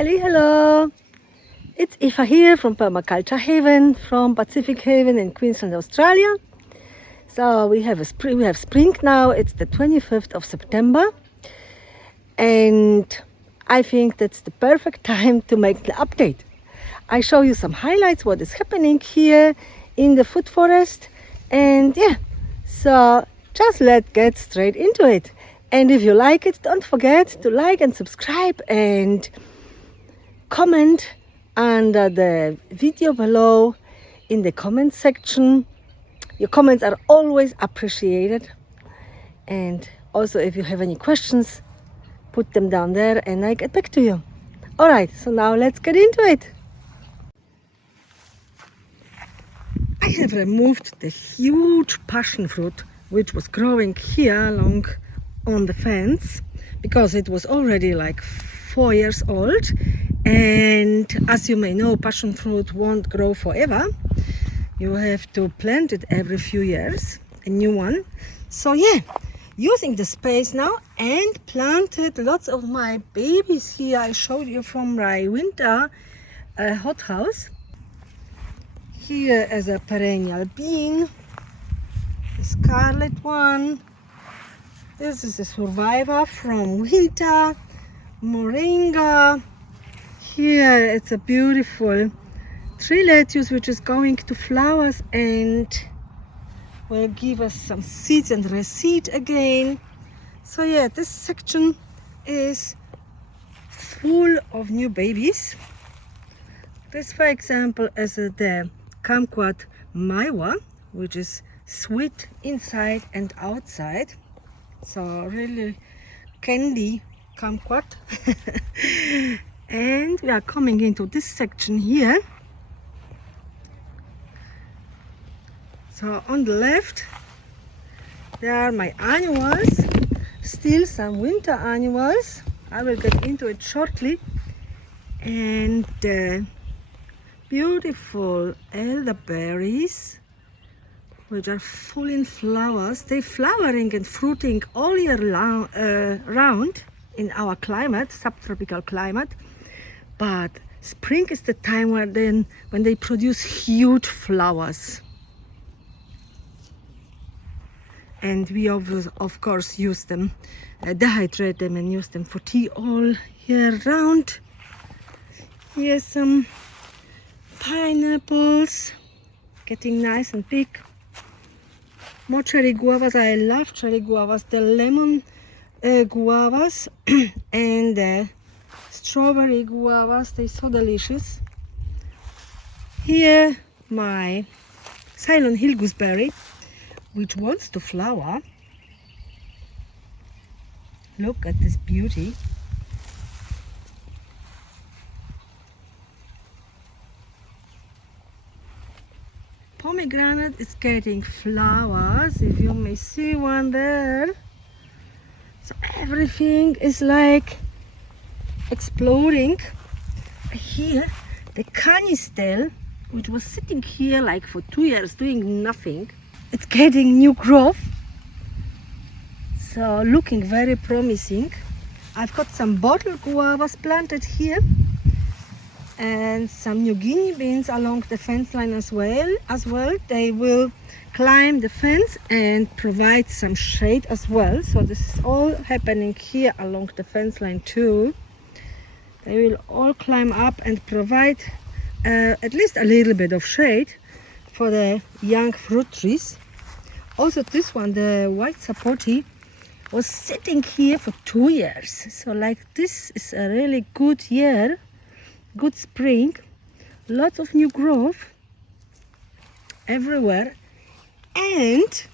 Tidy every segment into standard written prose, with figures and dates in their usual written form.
Hello. It's Aoife here from Permaculture Haven, from Pacific Haven in Queensland, Australia. So we have spring now. It's the 25th of September, and I think that's the perfect time to make the update. I show you some highlights, what is happening here in the food forest, and so just let's get straight into it. And if you like it, don't forget to like and subscribe and comment under the video below in the comment section. Your comments are always appreciated, and also if you have any questions, put them down there and I get back to you. Alright, so now let's get into it. I have removed the huge passion fruit which was growing here along on the fence, because it was already like 4 years old, and as you may know, passion fruit won't grow forever. You have to plant it every few years, a new one. So using the space now, and planted lots of my babies here. I showed you from my winter hothouse. Here as a perennial bean, the scarlet one. This is a survivor from winter, moringa. Here it's a beautiful tree lettuce which is going to flowers and will give us some seeds and reseed again. So this section is full of new babies. This, for example, is the kumquat maiwa, which is sweet inside and outside. So really candy kumquat. And we are coming into this section here. So on the left there are my annuals, still some winter annuals. I will get into it shortly. And beautiful elderberries which are full in flowers. They're flowering and fruiting all year round in our climate, subtropical climate. But spring is the time when they produce huge flowers. And we of course use them, dehydrate them and use them for tea all year round. Here's some pineapples, getting nice and big. More cherry guavas. I love cherry guavas, the lemon guavas and the strawberry guavas. They're so delicious. Here my Ceylon hill gooseberry, which wants to flower. Look at this beauty. Pomegranate is getting flowers, if you may see one there. So everything is like exploding. Here the canistel, which was sitting here like for 2 years doing nothing, it's getting new growth, so looking very promising. I've got some bottle guavas planted here and some New Guinea beans along the fence line as well. They will climb the fence and provide some shade as well. So this is all happening here along the fence line too. They will all climb up and provide at least a little bit of shade for the young fruit trees. Also this one, the white sapoti, was sitting here for 2 years. So like this is a really good year, good spring, lots of new growth everywhere. And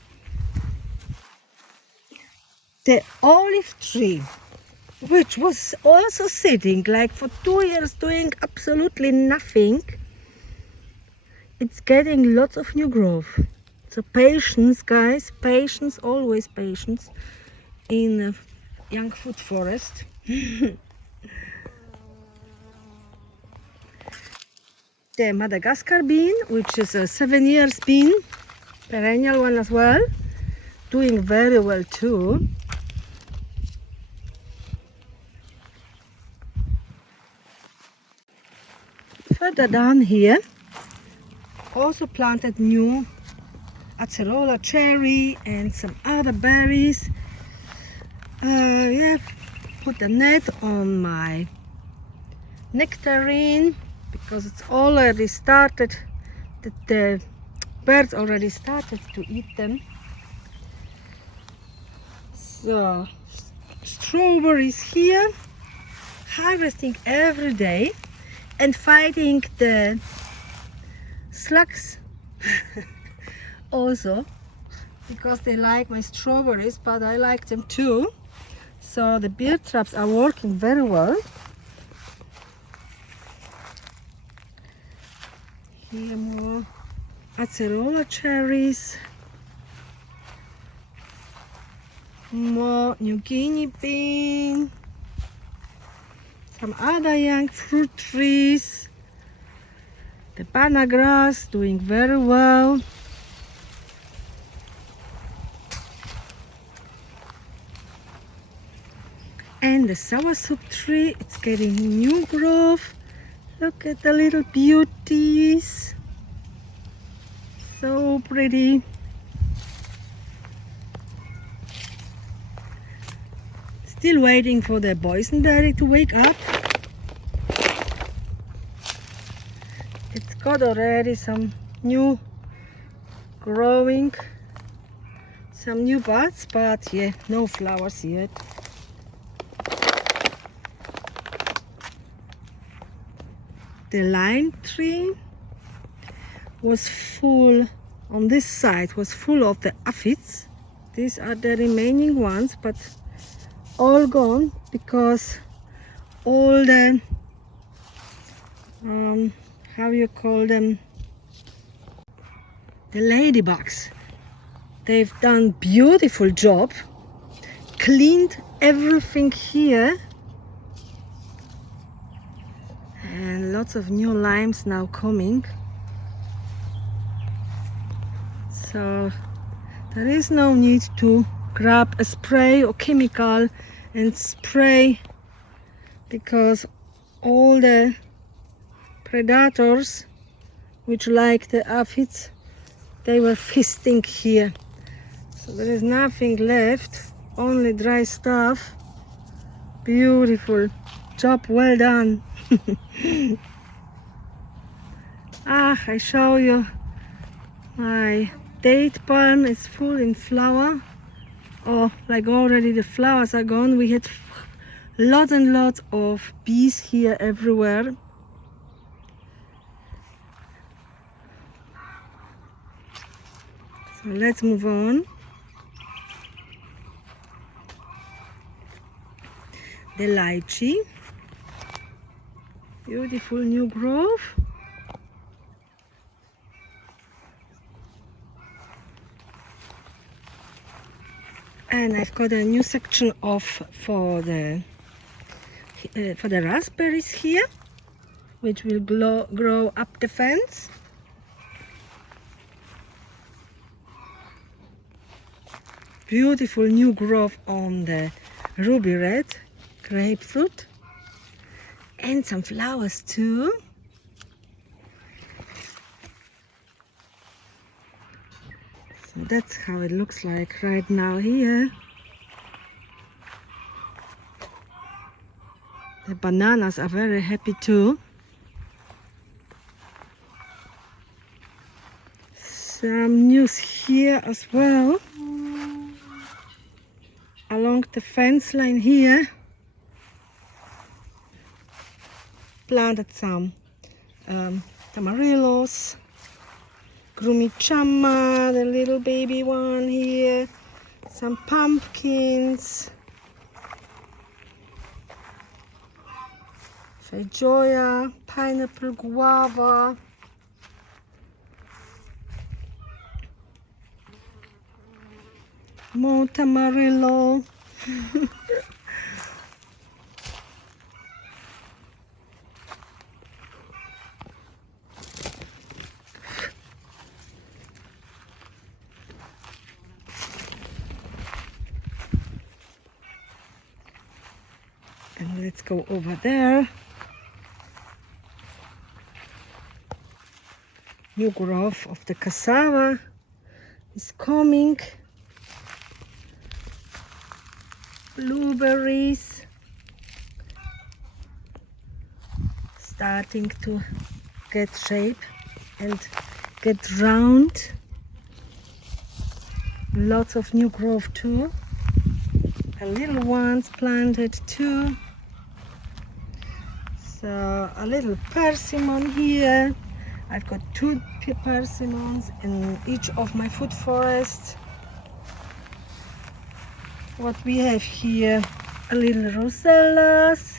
the olive tree, which was also sitting like for 2 years doing absolutely nothing, it's getting lots of new growth. So patience, guys, patience, always patience in a young food forest. The Madagascar bean, which is a 7 years bean, perennial one as well, doing very well too. Further down here, also planted new acerola cherry and some other berries. Yeah, put a net on my nectarine because it's already started, the birds already started to eat them. So strawberries here, harvesting every day and fighting the slugs also, because they like my strawberries, but I like them too. So the beer traps are working very well. Here more acerola cherries, more New Guinea bean, some other young fruit trees. The banana grass doing very well. And the soursop tree, it's getting new growth. Look at the little beauties. So pretty. Still waiting for the boysenberry to wake up. It's got already some new growing, some new buds, but yeah, no flowers yet. The lime tree was full, on this side was full of the aphids. These are the remaining ones, but all gone because all the how you call them, the ladybugs, they've done beautiful job, cleaned everything here, and lots of new limes now coming. So there is no need to grab a spray or chemical and spray, because all the predators which like the aphids, they were feasting here. So there is nothing left, only dry stuff. Beautiful job, well done. I show you my date palm is full in flower. Oh, like already the flowers are gone. We had lots and lots of bees here everywhere. So let's move on. The lychee, beautiful new growth. And I've got a new section for the raspberries here, which will grow up the fence. Beautiful new growth on the ruby red grapefruit, and some flowers too. So that's how it looks like right now here. The bananas are very happy too. Some news here as well. Along the fence line here, planted some tamarillos, grumichama, the little baby one here, some pumpkins, feijoa, pineapple, guava, more tamarillo. And let's go over there. New growth of the cassava is coming. Blueberries starting to get shape and get round. Lots of new growth too. A little ones planted too. So a little persimmon here. I've got 2 persimmons in each of my food forests. What we have here, a little rosellas,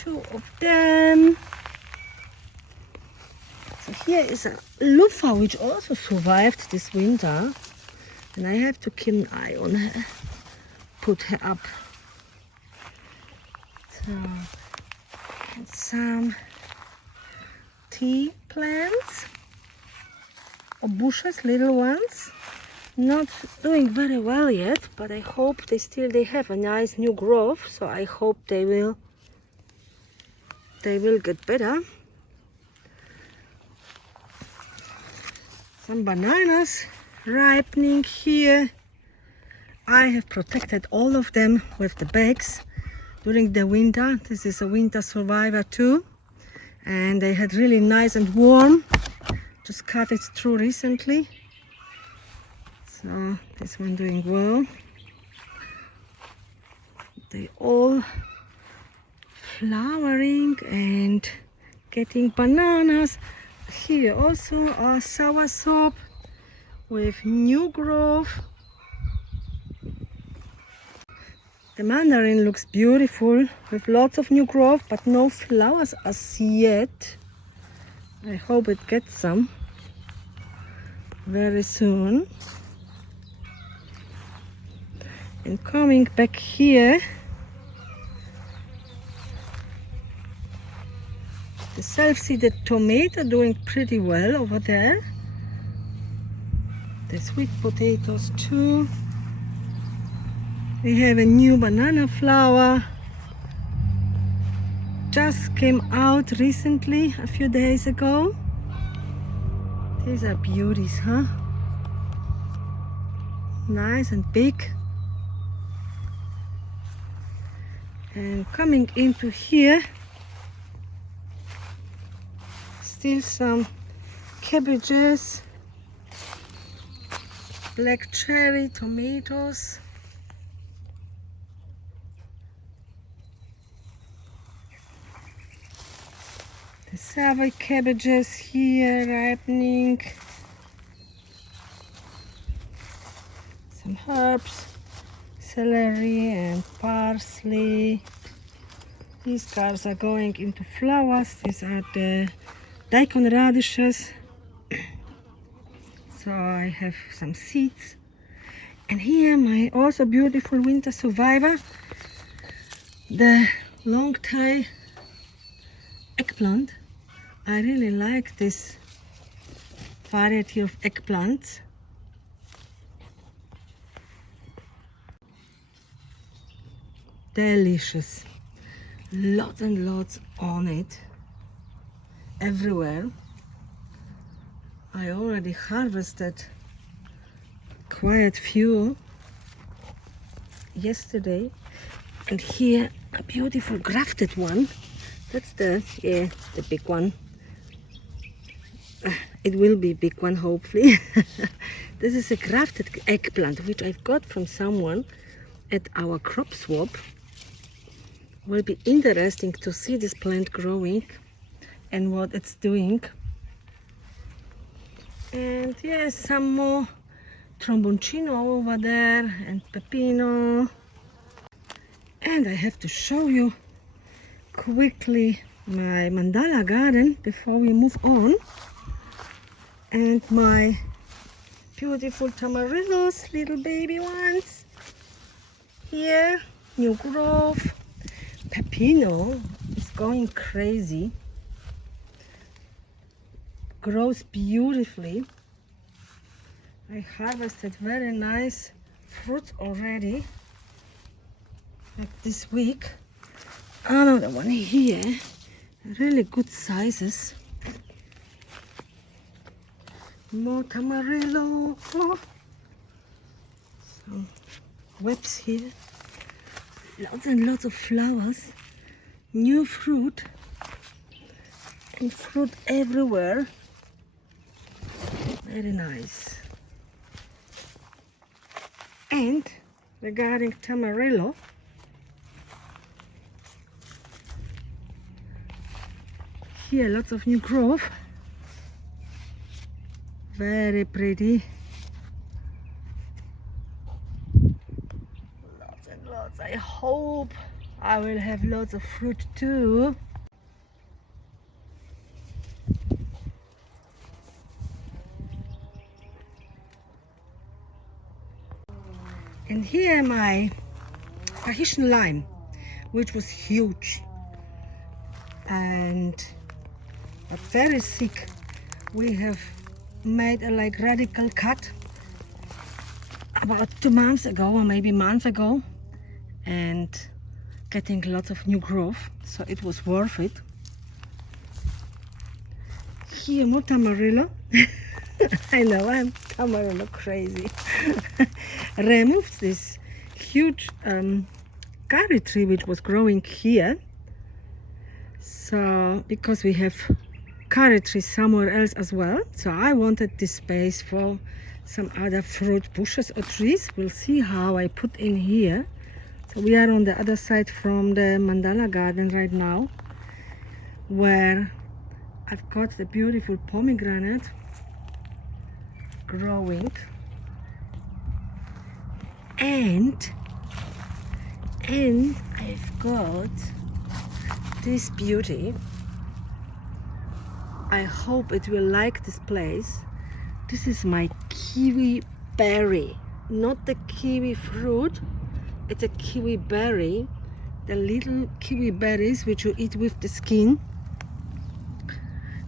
2 of them. So here is a loofah which also survived this winter, and I have to keep an eye on her, put her up. So, and some tea plants or bushes, little ones. Not doing very well yet, but I hope they have a nice new growth, so I hope they will get better. Some bananas ripening here. I have protected all of them with the bags during the winter. This is a winter survivor too, and they had really nice and warm. Just cut it through recently. So this one doing well. They all flowering and getting bananas. Here also a soursop with new growth. The mandarin looks beautiful with lots of new growth, but no flowers as yet. I hope it gets some very soon. And coming back here, the self-seeded tomato doing pretty well over there. The sweet potatoes too. We have a new banana flower. Just came out recently, a few days ago. These are beauties, huh? Nice and big. And coming into here, still some cabbages, black cherry tomatoes, the Savoy cabbages here ripening, some herbs, celery and parsley. These guys are going into flowers. These are the daikon radishes. So I have some seeds. And here my also beautiful winter survivor, the long Thai eggplant. I really like this variety of eggplants. Delicious. Lots and lots on it. Everywhere. I already harvested quite a few yesterday. And here a beautiful grafted one. That's the big one. It will be big one, hopefully. This is a grafted eggplant which I've got from someone at our crop swap. Will be interesting to see this plant growing and what it's doing. And yes, some more tromboncino over there and pepino. And I have to show you quickly my mandala garden before we move on. And my beautiful tamarillos, little baby ones. Here, new growth. Pepino is going crazy. Grows beautifully. I harvested very nice fruits already, like this week. Another one here, really good sizes. More tamarillo. Oh. Some webs here. Lots and lots of flowers. New fruit. And fruit everywhere. Very nice. And regarding tamarillo, here lots of new growth. Very pretty. Lots and lots. I hope I will have lots of fruit too. And here my Tahitian lime, which was huge and but very sick. We have made a like radical cut about 2 months ago, or maybe a month ago, and getting lots of new growth, so it was worth it. Here more tamarillo. I know, I'm tamarillo crazy. Removed this huge curry tree which was growing here, so because we have curry trees somewhere else as well, so I wanted this space for some other fruit bushes or trees. We'll see how I put in here. So we are on the other side from the mandala garden right now, where I've got the beautiful pomegranate growing, and I've got this beauty. I hope it will like this place. This is my kiwi berry, not the kiwi fruit, it's a kiwi berry, the little kiwi berries which you eat with the skin.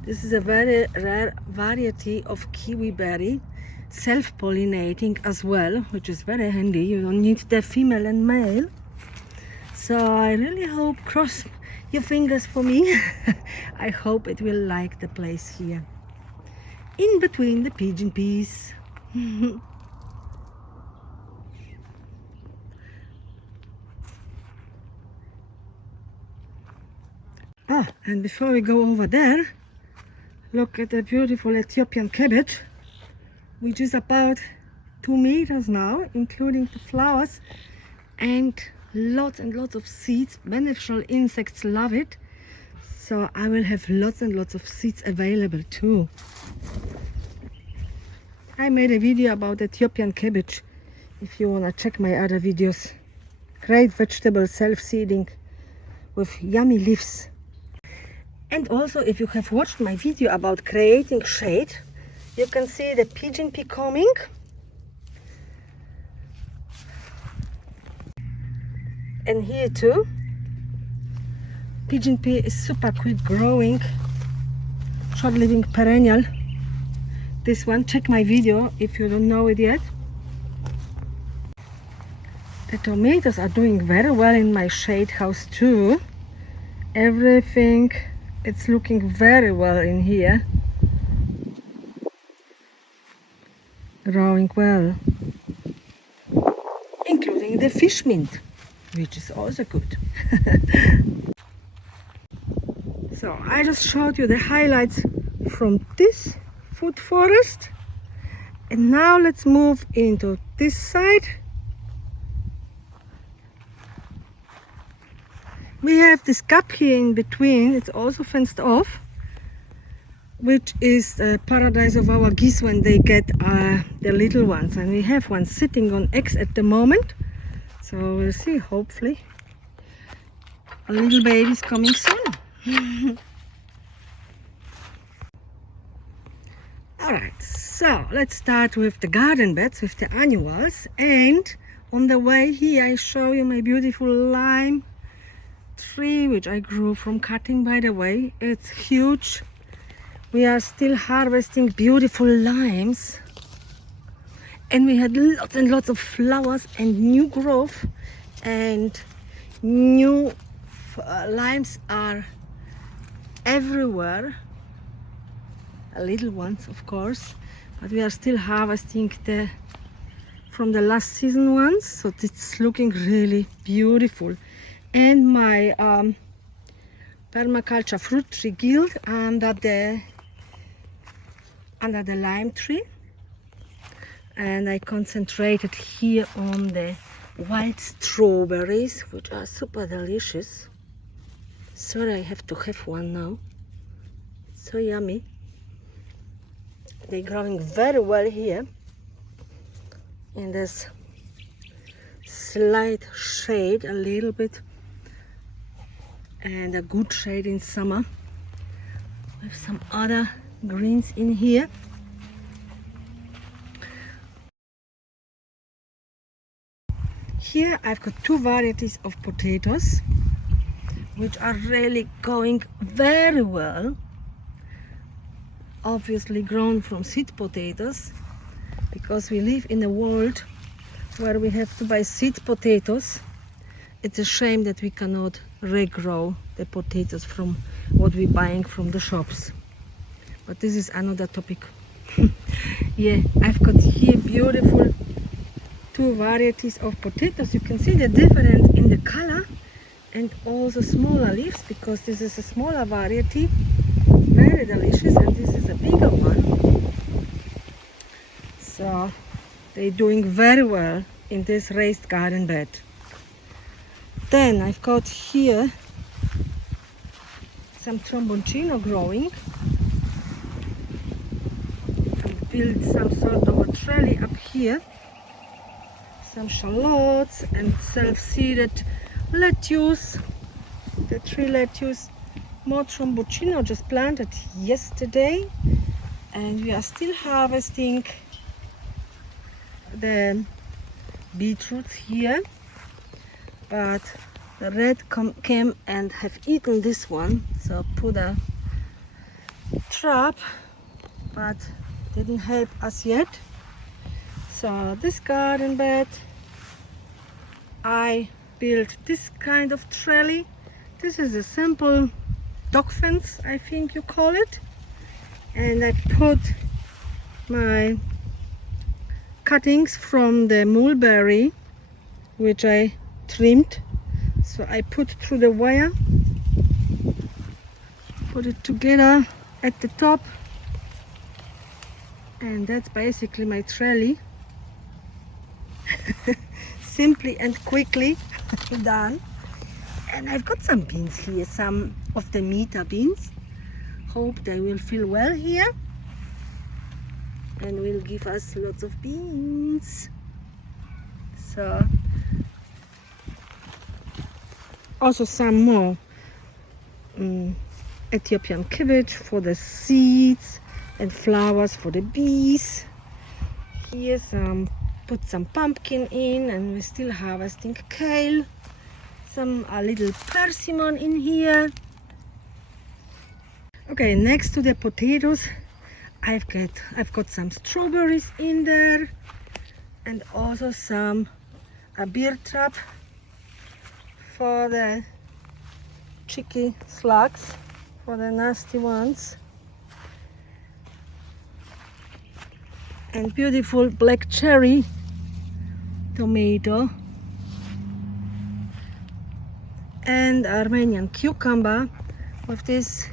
This is a very rare variety of kiwi berry, self-pollinating as well, which is very handy. You don't need the female and male. So I really hope, cross your fingers for me. I hope it will like the place here, in between the pigeon peas. Ah, and before we go over there, look at the beautiful Ethiopian cabbage, which is about 2 meters now, including the flowers, and lots and lots of seeds. Beneficial insects love it, so I will have lots and lots of seeds available too. I made a video about Ethiopian cabbage if you want to check my other videos. Great vegetable, self-seeding with yummy leaves. And also, if you have watched my video about creating shade, you can see the pigeon pea coming. And here too, pigeon pea is super quick growing, short-living perennial. This one, check my video if you don't know it yet. The tomatoes are doing very well in my shade house too. Everything, it's looking very well in here. Growing well. Including the fish mint, which is also good. So I just showed you the highlights from this food forest, and now let's move into this side. We have this gap here in between, it's also fenced off, which is the paradise of our geese when they get the little ones, and we have one sitting on eggs at the moment, so we'll see, hopefully a little baby's coming soon. Alright, so let's start with the garden beds, with the annuals, and on the way here I show you my beautiful lime tree, which I grew from cutting, by the way. It's huge. We are still harvesting beautiful limes, and we had lots and lots of flowers and new growth, and new limes are everywhere. Little ones, of course, but we are still harvesting from the last season ones, so it's looking really beautiful. And my permaculture fruit tree guild under the lime tree, and I concentrated here on the white strawberries, which are super delicious. Sorry, I have to have one now. So yummy. They're growing very well here in this slight shade, a little bit, and a good shade in summer, with some other greens in here. Here I've got two varieties of potatoes, which are really going very well. Obviously grown from seed potatoes, because we live in a world where we have to buy seed potatoes. It's a shame that we cannot regrow the potatoes from what we're buying from the shops. But this is another topic. Yeah, I've got here beautiful two varieties of potatoes. You can see the difference in the color and also smaller leaves, because this is a smaller variety, very delicious, and this is a bigger one. So they're doing very well in this raised garden bed. Then I've got here some tromboncino growing. I've built some sort of a trellis up here, some shallots and self-seeded lettuce, the tree lettuce. More tromboncino just planted yesterday, and we are still harvesting the beetroots here, but the rat came and have eaten this one, so put a trap, but didn't help us yet. So this garden bed, I built this kind of trellis. This is a simple dog fence, I think you call it, and I put my cuttings from the mulberry, which I trimmed, so I put through the wire, put it together at the top, and that's basically my trellis. Simply and quickly done. And I've got some beans here, some of the meter beans. Hope they will feel well here and will give us lots of beans. So also some more Ethiopian cabbage for the seeds and flowers for the bees. Here put some pumpkin in, and we're still harvesting kale. Some little persimmon in here. Okay, next to the potatoes, I've got some strawberries in there, and also some beer trap for the cheeky slugs, for the nasty ones, and beautiful black cherry tomato, and Armenian cucumber with this.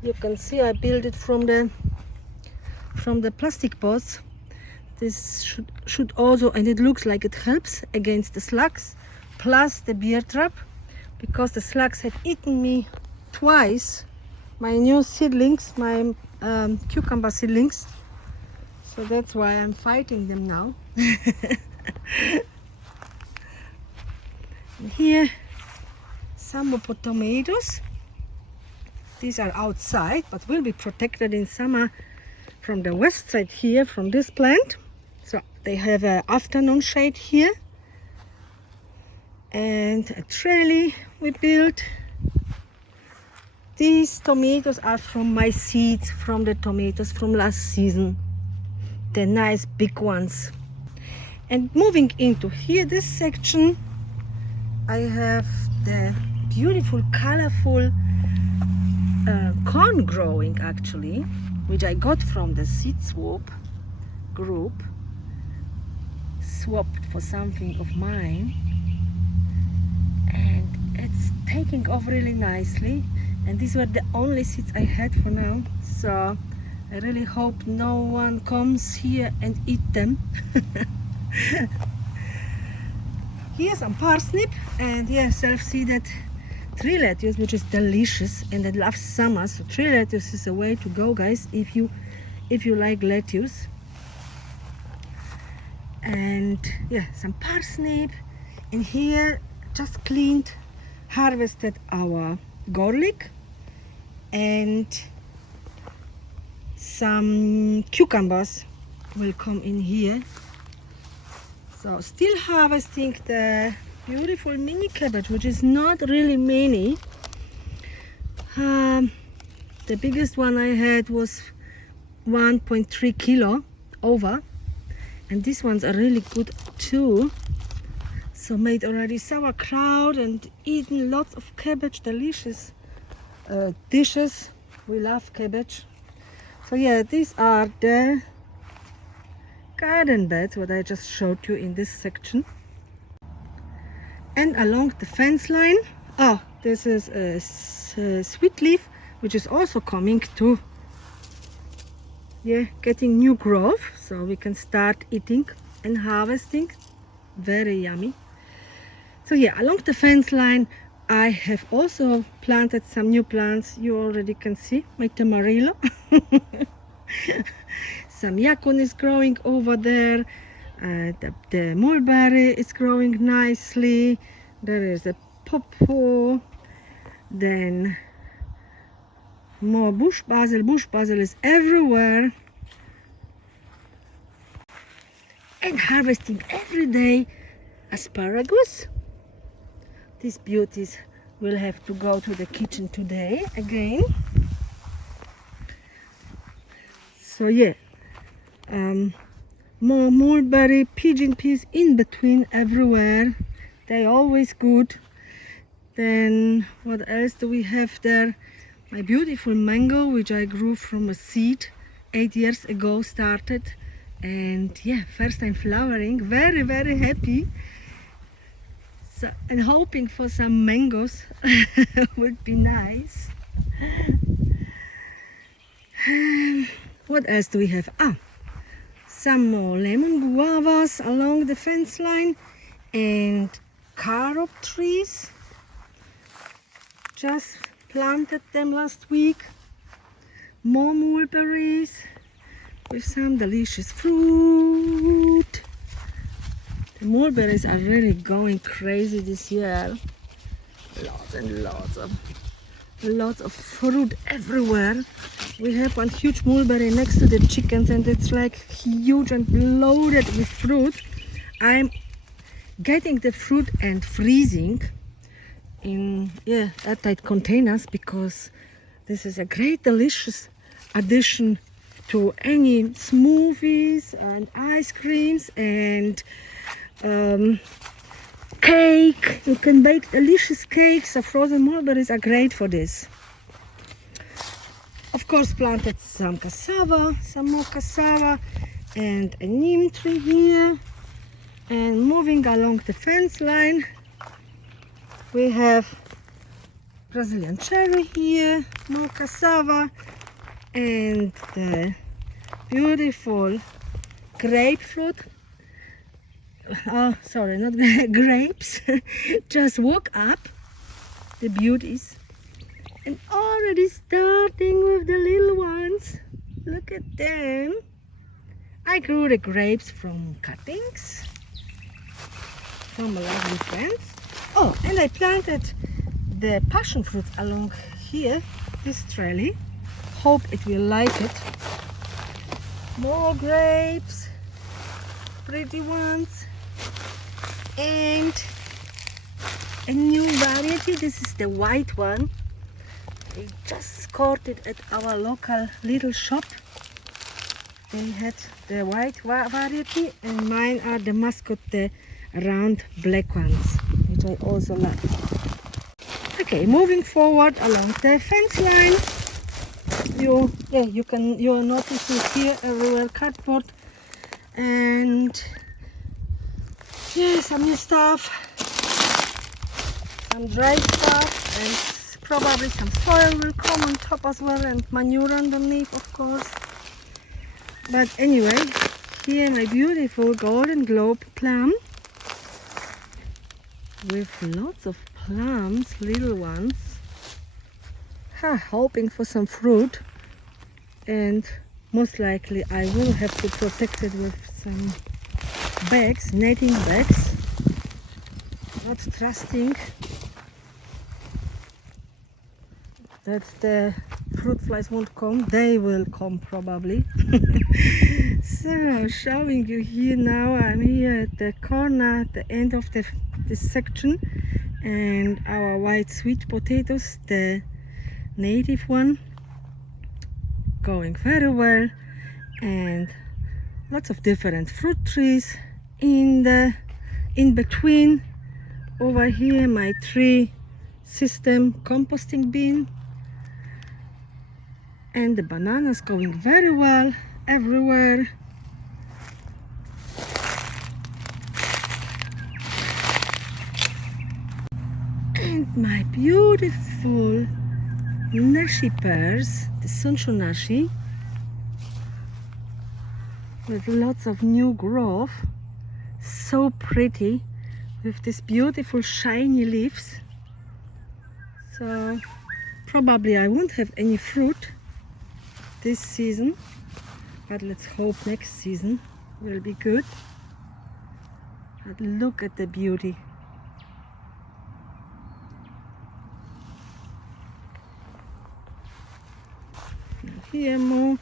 You can see I built it from the plastic pots. This should also, and it looks like it helps against the slugs, plus the beer trap, because the slugs have eaten me twice, my new seedlings, my cucumber seedlings. So that's why I'm fighting them now. And here some more tomatoes. These are outside, but will be protected in summer from the west side here, from this plant. So they have an afternoon shade here. And a trellis we built. These tomatoes are from my seeds, from the tomatoes from last season. The nice big ones. And moving into here, this section, I have the beautiful, colorful corn growing actually. which I got from the seed swap group, swapped for something of mine, and it's taking off really nicely. And these were the only seeds I had for now, so I really hope no one comes here and eat them. Here's some parsnip, and yeah, self-seeded tree lettuce, which is delicious, and I love summer, so tree lettuce is a way to go, guys, if you like lettuce. And yeah, some parsnip. And here just cleaned, harvested our garlic, and some cucumbers will come in here. So still harvesting the beautiful mini cabbage, which is not really mini. The biggest one I had was 1.3 kilo over, and these ones are really good too. So made already sauerkraut and eaten lots of cabbage, delicious dishes. We love cabbage. So yeah, these are the garden beds what I just showed you in this section. And along the fence line, oh, this is a sweet leaf, which is also coming to, yeah, getting new growth, so we can start eating and harvesting. Very yummy. So yeah, along the fence line I have also planted some new plants. You already can see my tamarillo. Some yakun is growing over there. The mulberry is growing nicely. There is a pawpaw. Then more bush basil. Bush basil is everywhere. And harvesting every day asparagus. These beauties will have to go to the kitchen today again. So yeah, more mulberry, pigeon peas in between everywhere. They're always good. Then what else do we have there? My beautiful mango, which I grew from a seed 8 years ago, started, and yeah, first time flowering. Very, very happy. So, and hoping for some mangoes would be nice. What else do we have? Some more lemon guavas along the fence line, and carob trees. Just planted them last week. More mulberries with some delicious fruit. The mulberries are really going crazy this year. Lots and lots of fruit everywhere. We have one huge mulberry next to the chickens, and it's like huge and loaded with fruit. I'm getting the fruit and freezing in airtight containers, because this is a great delicious addition to any smoothies and ice creams and cake. You can bake delicious cakes. So frozen mulberries are great for this. Of course, planted some cassava, some more cassava, and a neem tree here. And moving along the fence line, we have Brazilian cherry here, more cassava, and the beautiful grapefruit. Oh, sorry, not grapes. Just woke up, the beauties, and already starting with the little ones. Look at them. I grew the grapes from cuttings from a lovely friends. Oh, and I planted the passion fruit along here, this trellis. Hope it will like it. More grapes, pretty ones. And a new variety. This is the white one. We just scored it at our local little shop. They had the white variety, and mine are the mascot, the round black ones, which I also like. Okay, moving forward along the fence line. you're noticing here everywhere cardboard and some new stuff, some dry stuff, and probably some soil will come on top as well, and manure underneath, of course. But anyway, here my beautiful golden globe plum with lots of plums, little ones, hoping for some fruit, and most likely I will have to protect it with some bags, netting bags, not trusting that the fruit flies won't come. They will come probably. So showing you here now, I'm here at the corner at the end of this section, and our white sweet potatoes, the native one, going very well, and lots of different fruit trees in between. Over here my tree system composting bin, and the bananas going very well everywhere. And my beautiful nashi pears, the sunshine nashi, with lots of new growth, so pretty, with these beautiful shiny leaves. So probably I won't have any fruit this season, but let's hope next season will be good. But look at the beauty. Here more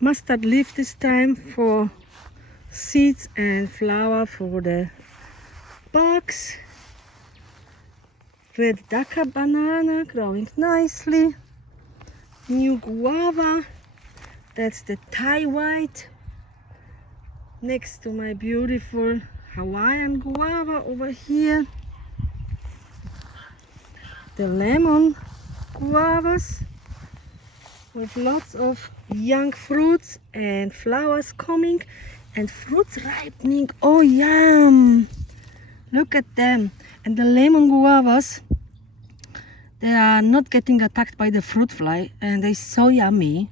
mustard leaf this time for seeds and flower for the bugs. Red Dhaka banana growing nicely. New guava, that's the Thai white, next to my beautiful Hawaiian guava over here. The lemon guavas with lots of young fruits and flowers coming and fruits ripening. Oh yum! Look at them. And the lemon guavas, they are not getting attacked by the fruit fly, and they're so yummy.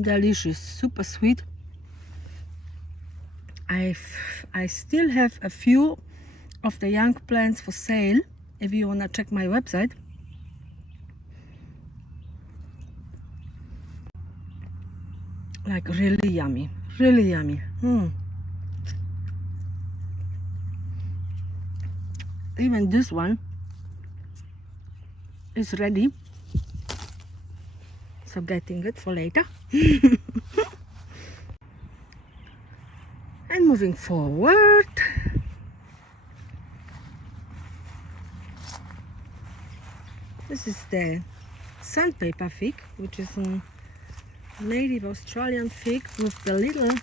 Delicious, super sweet. I still have a few of the young plants for sale if you want to check my website. Like really yummy, really yummy. Even this one is ready, so getting it for later. And moving forward, this is the sandpaper fig, which is a native Australian fig with the little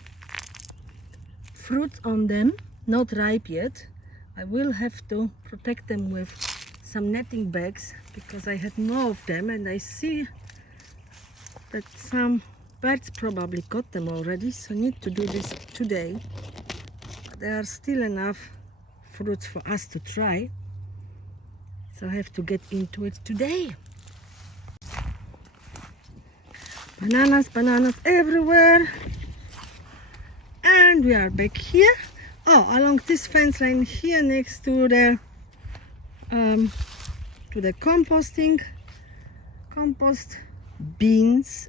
fruits on them, not ripe yet. I will have to protect them with some netting bags because I had more of them, and I see that some birds probably got them already, so I need to do this today. But there are still enough fruits for us to try, so I have to get into it today. Bananas, bananas everywhere. And we are back here. Oh, along this fence line here next to the compost bins.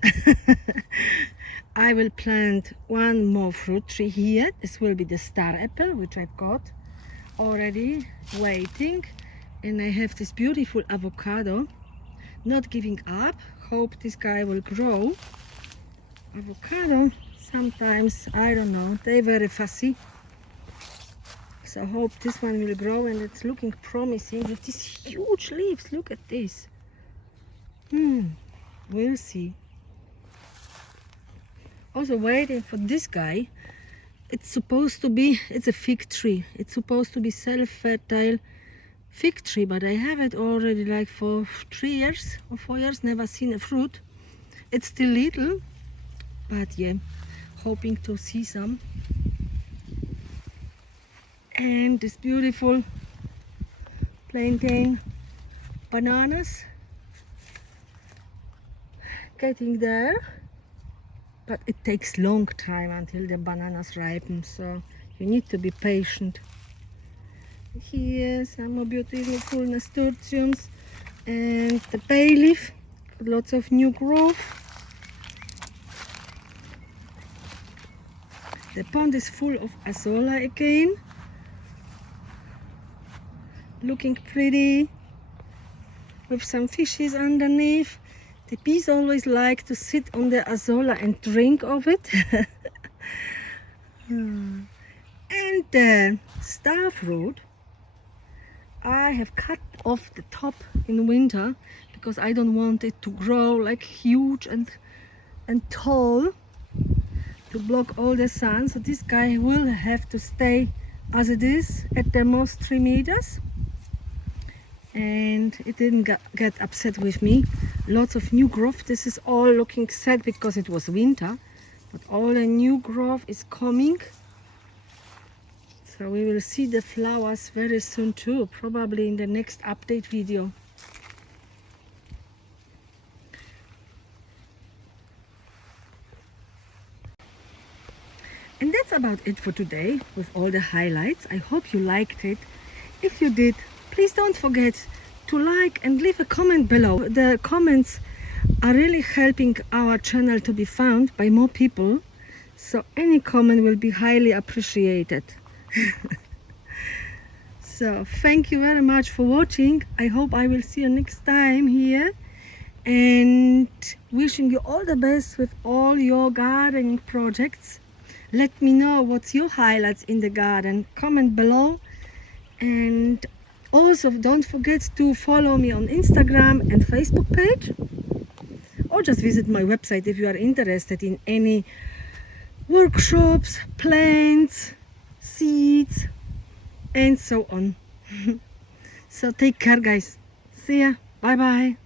I will plant one more fruit tree here. This will be the star apple, which I've got already waiting, and I have this beautiful avocado, not giving up. Hope this guy will grow. Avocado, sometimes, I don't know, they're very fussy. So I hope this one will grow, and it's looking promising with these huge leaves. Look at this. We'll see. Also waiting for this guy. It's a fig tree. It's supposed to be self-fertile fig tree, but I have it already like for 3 years or 4 years, never seen a fruit. It's still little, but yeah, hoping to see some. And this beautiful plantain bananas getting there, but it takes long time until the bananas ripen, so you need to be patient. Here some more beautiful nasturtiums and the bay leaf, lots of new growth. The pond is full of azolla again, looking pretty, with some fishes underneath. The bees always like to sit on the azolla and drink of it. And the starfruit, I have cut off the top in winter because I don't want it to grow like huge and tall to block all the sun. So this guy will have to stay as it is, at the most 3 meters. And it didn't get upset with me. Lots of new growth. This is all looking sad because it was winter, but all the new growth is coming. So we will see the flowers very soon too, probably in the next update video. And that's about it for today with all the highlights. I hope you liked it. If you did, please don't forget to like and leave a comment below. The comments are really helping our channel to be found by more people. So any comment will be highly appreciated. So thank you very much for watching. I hope I will see you next time here. And wishing you all the best with all your gardening projects. Let me know what's your highlights in the garden. Comment below. And also don't forget to follow me on Instagram and Facebook page. Or just visit my website if you are interested in any workshops, plants, seeds, and so on. So take care, guys. See ya. Bye bye.